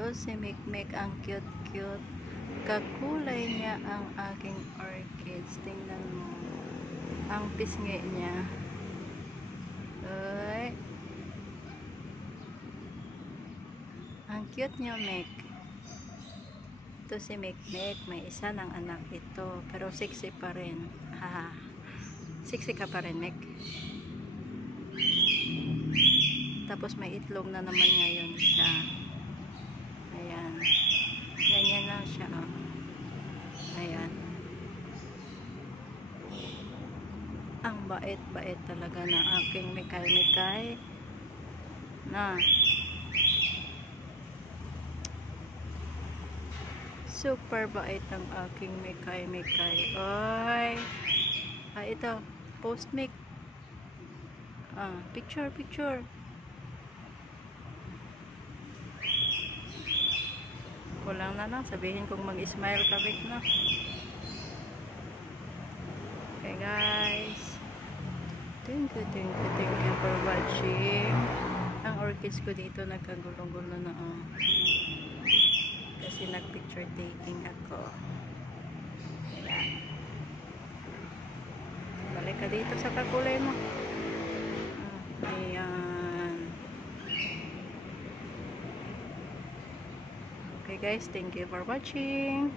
Oh, si Mikmik, ang cute-cute. Kakulay niya ang aking orchids. Tingnan mo. Ang pisngi niya. Uy. Ang cute niya, Mek. Ito si Mikmik. May isa ng anak ito. Pero sexy pa rin. Haha. Sexy ka pa rin, Mek. Tapos may itlog na naman ngayon siya. Ayan. Ganyan lang siya. Oh. Ayan. Ang bait-bait talaga ng aking Mikay-Mikay. Na. Super bait ang aking Mikay-Mikay. Oy. Ah, ito. Post Mik. Ah, picture. Kulang na lang. Sabihin kong mag-smile ka, Mik, na. Okay, guys. Thank you for watching. Ang orchids ko dito nagkagulong-gulo na. Kasi nag-picture taking ako. Ayan. Balik ka dito sa kakulay mo. Ayan. Okay guys, thank you for watching.